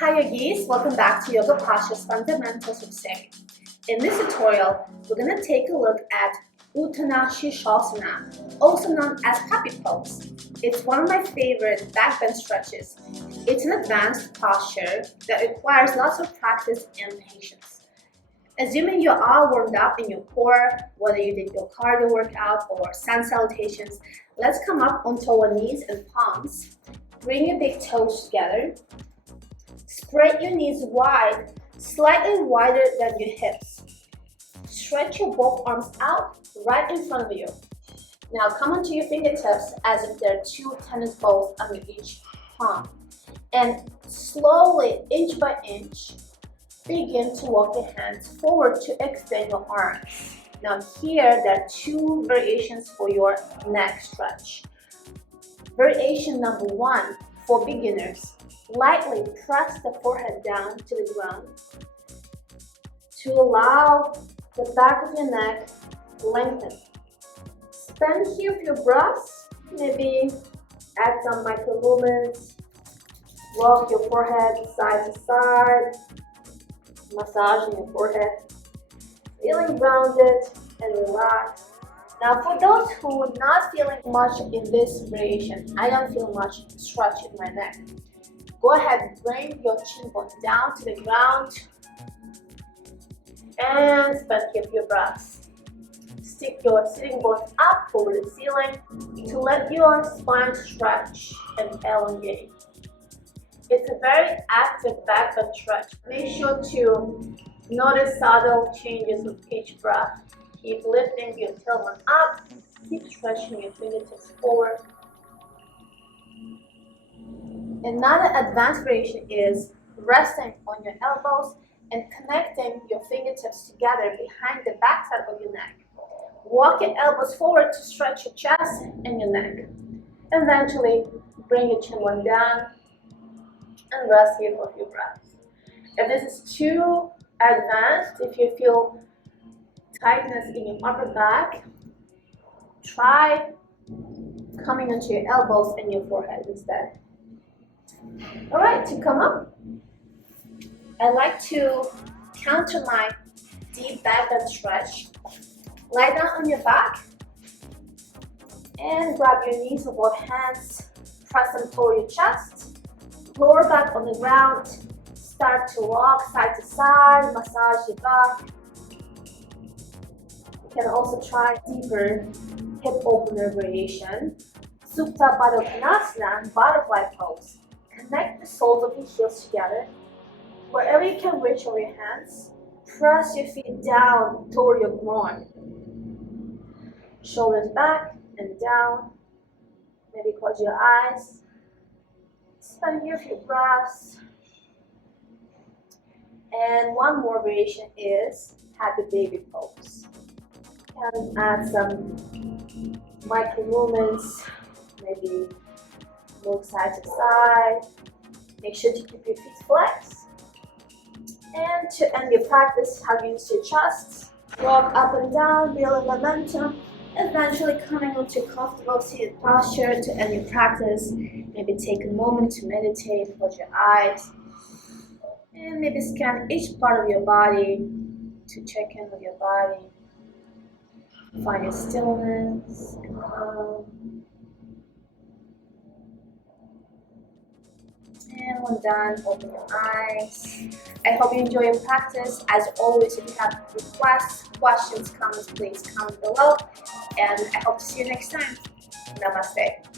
Hi yogis, welcome back to Yoga Postures Fundamentals with Sevi. In this tutorial, we're going to take a look at Uttanasana, also known as puppy pose. It's one of my favorite backbend stretches. It's an advanced posture that requires lots of practice and patience. Assuming you're all warmed up in your core, whether you did your cardio workout or sun salutations, let's come up onto our knees and palms. Bring your big toes together. Spread your knees wide, slightly wider than your hips. Stretch your both arms out right in front of you. Now come onto your fingertips as if there are two tennis balls under each palm. And slowly, inch by inch, begin to walk your hands forward to extend your arms. Now here, there are two variations for your neck stretch. Variation number one, for beginners. Lightly press the forehead down to the ground to allow the back of your neck to lengthen. Spend here a few breaths, maybe add some micro movements, rock your forehead side to side, massaging your forehead, feeling grounded and relaxed. Now for those who are not feeling much in this variation, I don't feel much stretch in my neck. Go ahead and bring your chin bone down to the ground and spend here a few breaths. Stick your sitting bones up over the ceiling to let your spine stretch and elongate. It's a very active backbend stretch. Make sure to notice subtle changes with each breath. Keep lifting your tailbone up, keep stretching your fingertips forward. Another advanced variation is resting on your elbows and connecting your fingertips together behind the backside of your neck. Walk your elbows forward to stretch your chest and your neck. Eventually, bring your chin bone down and rest here for a few breaths. If this is too advanced, if you feel tightness in your upper back, try coming onto your elbows and your forehead instead. Alright, to come up, I like to counter my deep backbend stretch. Lie down on your back and grab your knees with both hands, press them toward your chest, lower back on the ground, start to rock side to side, massage your back. You can also try deeper hip opener variation, Supta Baddha Konasana, butterfly pose. Connect the soles of your heels together. Wherever you can reach over your hands, press your feet down toward your groin. Shoulders back and down. Maybe close your eyes. Spend here a few breaths. And one more variation is happy baby pose. And add some micro movements, maybe move side to side. Make sure to keep your feet flexed. And to end your practice, hug into your chest. Walk up and down, building momentum. Eventually coming onto comfortable seated posture to end your practice. Maybe take a moment to meditate, close your eyes. And maybe scan each part of your body to check in with your body. Find your stillness and calm. And when done, open your eyes. I hope you enjoy your practice. As always, if you have requests, questions, comments, please comment below. And I hope to see you next time. Namaste.